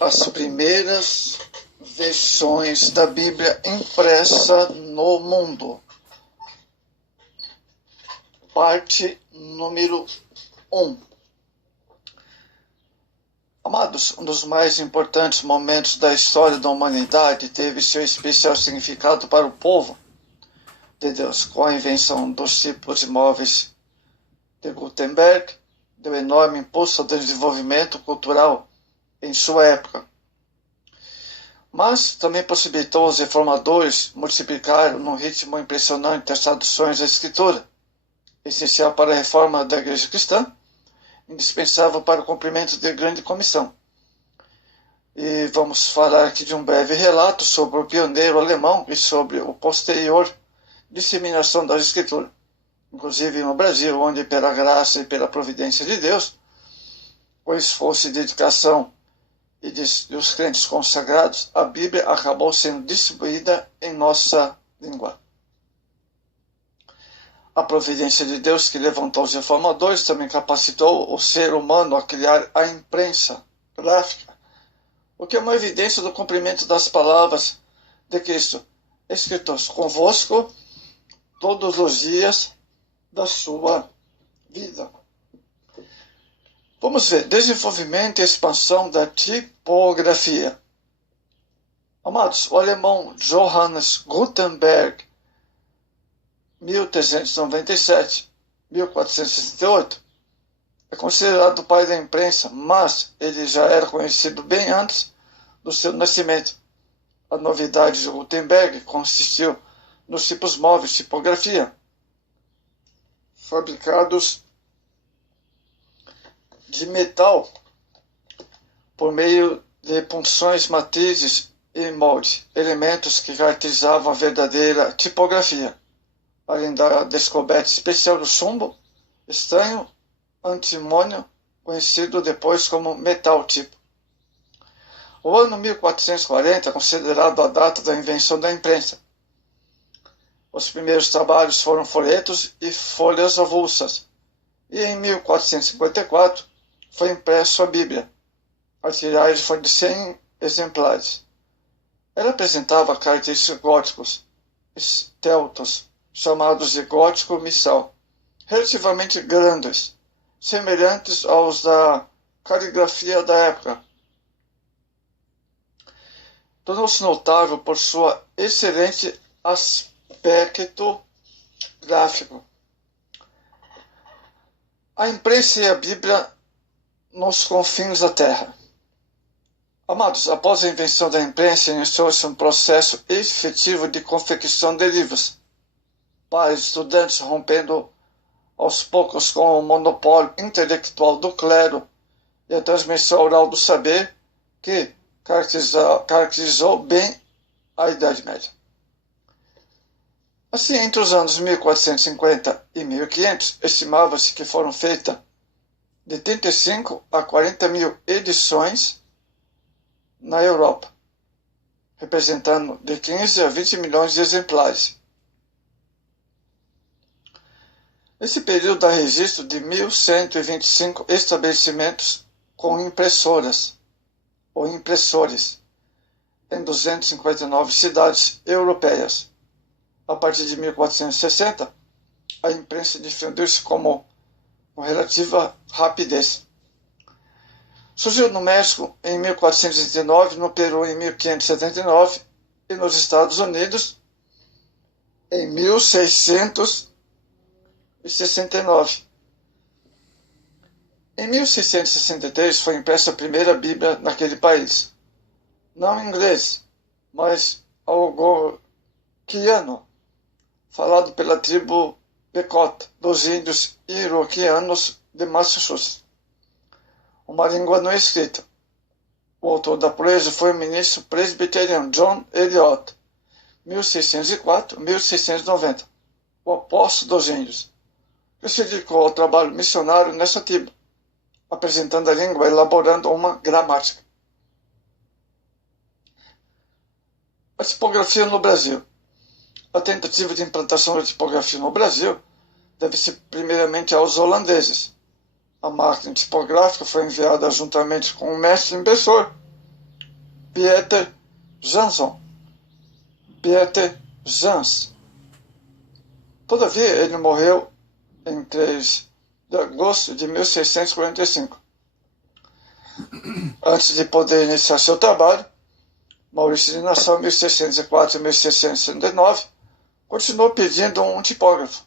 As primeiras versões da Bíblia impressa no mundo. Parte número 1. Amados, um dos mais importantes momentos da história da humanidade teve seu especial significado para o povo de Deus, com a invenção dos tipos de móveis de Gutenberg, deu enorme impulso ao desenvolvimento cultural em sua época. Mas também possibilitou aos reformadores multiplicar num ritmo impressionante as traduções da Escritura, essencial para a reforma da Igreja cristã, indispensável para o cumprimento da grande comissão. E vamos falar aqui de um breve relato sobre o pioneiro alemão e sobre o posterior disseminação da Escritura, inclusive no Brasil, onde pela graça e pela providência de Deus, com esforço e dedicação e dos crentes consagrados, a Bíblia acabou sendo distribuída em nossa língua. A providência de Deus que levantou os reformadores também capacitou o ser humano a criar a imprensa gráfica, o que é uma evidência do cumprimento das palavras de Cristo, escritos convosco todos os dias da sua vida. Vamos ver, desenvolvimento e expansão da tipografia. Amados, o alemão Johannes Gutenberg, 1397-1468, é considerado o pai da imprensa, mas ele já era conhecido bem antes do seu nascimento. A novidade de Gutenberg consistiu nos tipos móveis de tipografia, fabricados de metal por meio de punções, matrizes e molde, elementos que caracterizavam a verdadeira tipografia, além da descoberta especial do chumbo estranho antimônio, conhecido depois como metal tipo. O ano 1440 é considerado a data da invenção da imprensa. Os primeiros trabalhos foram folhetos e folhas avulsas, e em 1454 foi impresso a Bíblia. A tiragem foi de 100 exemplares. Ela apresentava característicos góticos, esteltos, chamados de gótico missal, relativamente grandes, semelhantes aos da caligrafia da época. Tornou-se notável por sua excelente aspecto gráfico. A imprensa e a Bíblia nos confins da terra. Amados, após a invenção da imprensa, iniciou-se um processo efetivo de confecção de livros para estudantes, rompendo aos poucos com o monopólio intelectual do clero e a transmissão oral do saber que caracterizou bem a Idade Média. Assim, entre os anos 1450 e 1500, estimava-se que foram feitas de 35 a 40 mil edições na Europa, representando de 15 a 20 milhões de exemplares. Nesse período há registro de 1.125 estabelecimentos com impressoras ou impressores em 259 cidades europeias. A partir de 1460, a imprensa difundiu-se com relativa rapidez. Surgiu no México em 1489, no Peru em 1579 e nos Estados Unidos em 1669. Em 1663 foi impressa a primeira Bíblia naquele país, não em inglês, mas algonquiano, falado pela tribo Pequot dos índios iroquianos de Massachusetts, uma língua não escrita. O autor da proeza foi o ministro presbiteriano John Eliot, 1604-1690, o apóstolo dos índios, que se dedicou ao trabalho missionário nessa tribo, apresentando a língua e elaborando uma gramática. A tipografia no Brasil. A tentativa de implantação da tipografia no Brasil deve-se primeiramente aos holandeses. A máquina tipográfica foi enviada juntamente com o mestre impressor Pieter Jansson. Pieter Jans. Todavia, ele morreu em 3 de agosto de 1645. Antes de poder iniciar seu trabalho, Maurício de Nassau, 1604 e 1669, continuou pedindo um tipógrafo.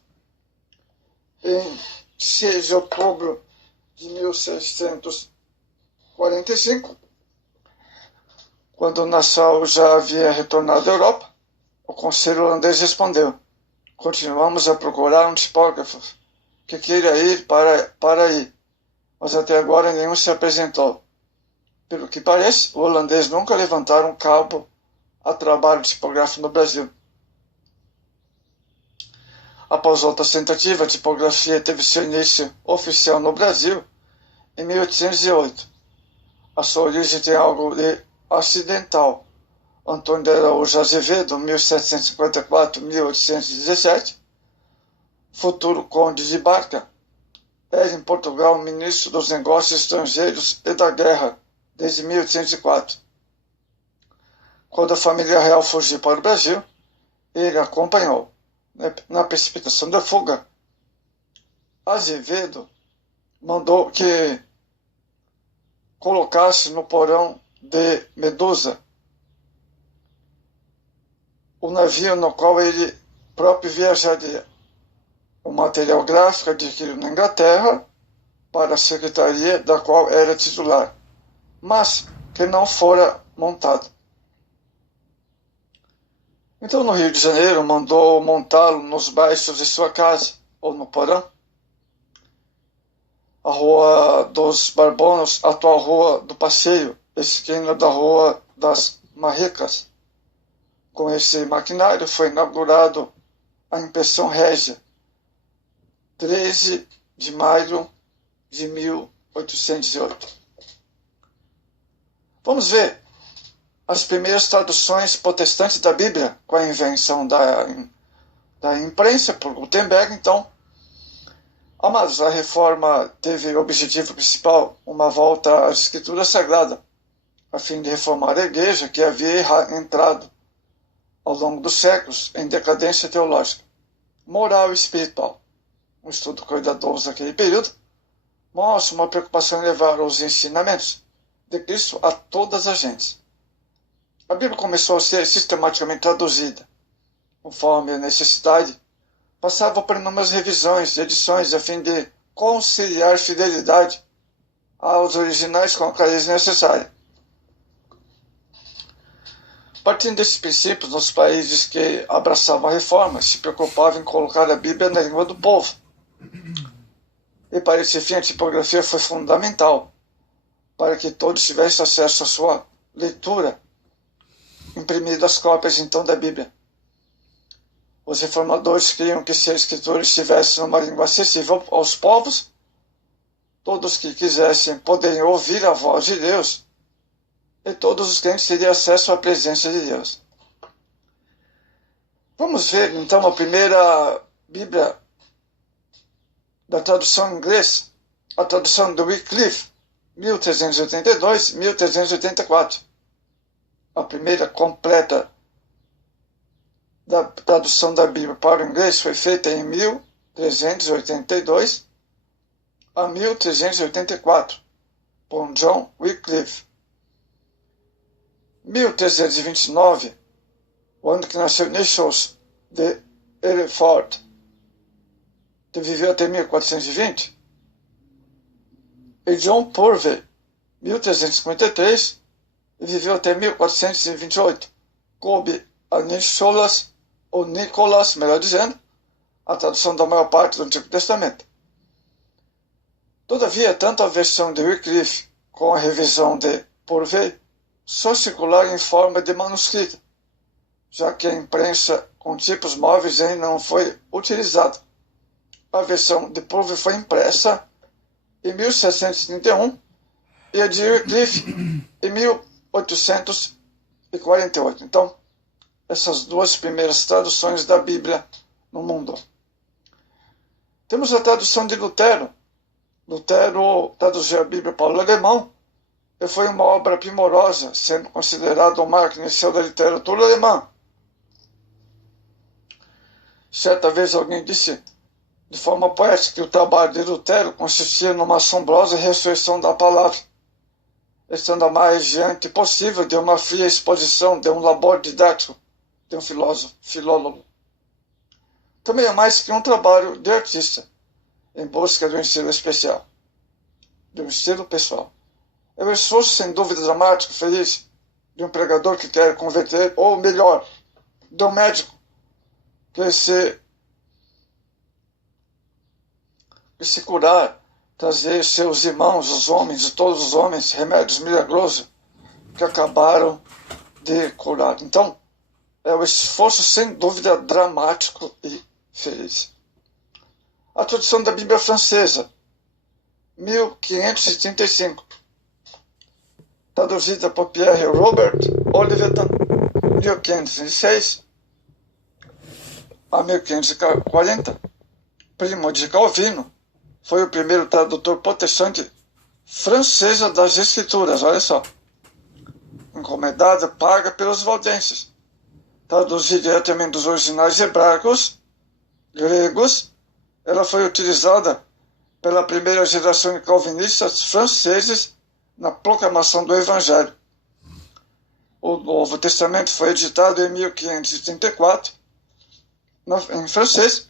Em 6 de outubro de 1645, quando Nassau já havia retornado à Europa, o conselho holandês respondeu: continuamos a procurar um tipógrafo que queira ir para aí, mas até agora nenhum se apresentou. Pelo que parece, o holandês nunca levantaram um cabo a trabalho tipográfico no Brasil. Após outras tentativas, a tipografia teve seu início oficial no Brasil em 1808. A sua origem tem algo de acidental. Antônio de Araújo Azevedo, 1754-1817, futuro conde de Barca, era em Portugal ministro dos negócios estrangeiros e da guerra desde 1804. Quando a família real fugiu para o Brasil, ele acompanhou. Na precipitação da fuga, Azevedo mandou que colocasse no porão de Medusa o navio no qual ele próprio viajaria. O material gráfico adquirido na Inglaterra para a secretaria da qual era titular, mas que não fora montado. Então, no Rio de Janeiro, mandou montá-lo nos baixos de sua casa, ou no porão. A Rua dos Barbonos, atual Rua do Passeio, esquina da Rua das Marrecas. Com esse maquinário foi inaugurado a Impressão Régia, 13 de maio de 1808. Vamos ver as primeiras traduções protestantes da Bíblia, com a invenção da imprensa por Gutenberg. Então, amados, a reforma teve o objetivo principal uma volta à Escritura Sagrada, a fim de reformar a igreja que havia entrado ao longo dos séculos em decadência teológica, moral e espiritual. Um estudo cuidadoso daquele período mostra uma preocupação em levar os ensinamentos de Cristo a todas as gentes. A Bíblia começou a ser sistematicamente traduzida, conforme a necessidade, passava por inúmeras revisões e edições a fim de conciliar fidelidade aos originais com a clareza necessária. Partindo desses princípios, nos países que abraçavam a reforma, se preocupavam em colocar a Bíblia na língua do povo. E para esse fim, a tipografia foi fundamental, para que todos tivessem acesso à sua leitura, imprimindo as cópias então da Bíblia. Os reformadores queriam que se a Escritura estivesse numa língua acessível aos povos, todos que quisessem poderiam ouvir a voz de Deus, e todos os crentes teriam acesso à presença de Deus. Vamos ver então a primeira Bíblia da tradução em inglês, a tradução do Wycliffe, 1382-1384. A primeira completa da tradução da Bíblia para o inglês foi feita em 1382 a 1384, por John Wycliffe. 1329, o ano que nasceu Nicholas de Hereford, que viveu até 1420, e John Purvey, 1353, e viveu até 1428, coube a Nicholas, ou Nicholas, melhor dizendo, a tradução da maior parte do Antigo Testamento. Todavia, tanto a versão de Wycliffe como a revisão de Purvey só circularam em forma de manuscrito, já que a imprensa com tipos móveis ainda não foi utilizada. A versão de Purvey foi impressa em 1731 e a de Wycliffe em 1848. Então, essas duas primeiras traduções da Bíblia no mundo. Temos a tradução de Lutero. Lutero traduziu a Bíblia para o alemão e foi uma obra primorosa, sendo considerado o marco inicial da literatura alemã. Certa vez alguém disse de forma poética que o trabalho de Lutero consistia numa assombrosa ressurreição da palavra, estando a mais diante possível de uma fria exposição de um labor didático de um filólogo. Também é mais que um trabalho de artista, em busca de um estilo especial, de um estilo pessoal. É o esforço, sem dúvida, dramático, feliz, de um pregador que quer converter, ou melhor, de um médico que se curar, trazer seus irmãos, os homens, todos os homens, remédios milagrosos que acabaram de curar. Então, é o esforço, sem dúvida, dramático e feliz. A tradução da Bíblia francesa, 1535, traduzida por Pierre Robert Olivetan, 1506 a 1540, primo de Calvino, foi o primeiro tradutor protestante francesa das Escrituras, olha só. Encomendada, paga pelos valdenses. Traduzida diretamente dos originais hebraicos, gregos, ela foi utilizada pela primeira geração de calvinistas franceses na proclamação do Evangelho. O Novo Testamento foi editado em 1534, em francês,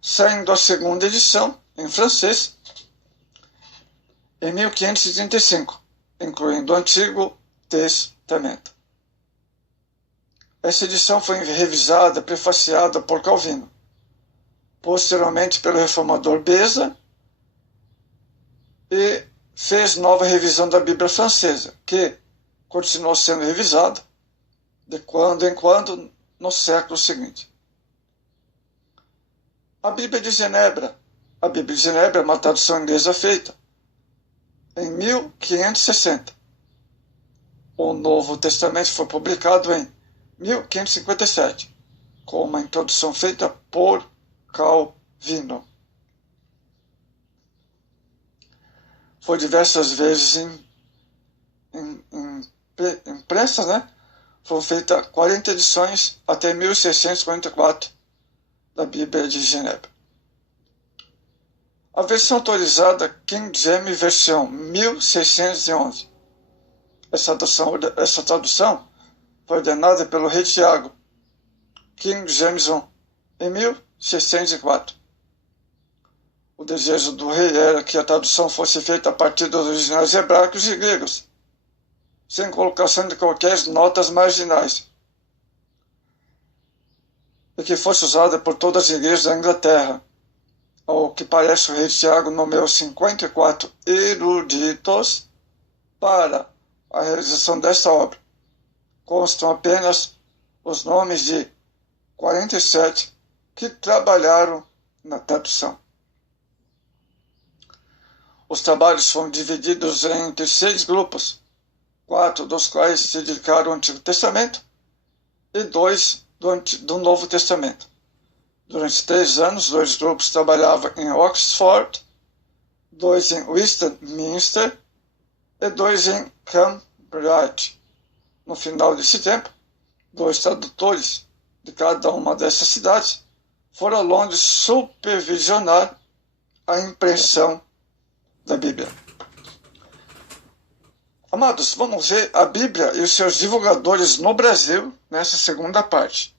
saindo a segunda edição, em francês, em 1535, incluindo o Antigo Testamento. Essa edição foi revisada, prefaciada por Calvino, posteriormente pelo reformador Beza, e fez nova revisão da Bíblia francesa, que continuou sendo revisada de quando em quando no século seguinte. A Bíblia de Genebra. A Bíblia de Genebra é uma tradução inglesa feita em 1560. O Novo Testamento foi publicado em 1557, com uma introdução feita por Calvino. Foi diversas vezes impressa, né? Foram feitas 40 edições até 1644 da Bíblia de Genebra. A versão atualizada King James versão 1611. Essa tradução foi ordenada pelo rei Tiago, King James I, em 1604. O desejo do rei era que a tradução fosse feita a partir dos originais hebraicos e gregos, sem colocação de qualquer notas marginais, e que fosse usada por todas as igrejas da Inglaterra. Ao que parece, o rei Tiago nomeou 54 eruditos para a realização desta obra. Constam apenas os nomes de 47 que trabalharam na tradução. Os trabalhos foram divididos entre 6 grupos, 4 dos quais se dedicaram ao Antigo Testamento e 2 do Novo Testamento. Durante 3 anos, 2 grupos trabalhavam em Oxford, 2 em Westminster e 2 em Cambridge. No final desse tempo, 2 tradutores de cada uma dessas cidades foram a Londres supervisionar a impressão da Bíblia. Amados, vamos ver a Bíblia e os seus divulgadores no Brasil nessa segunda parte.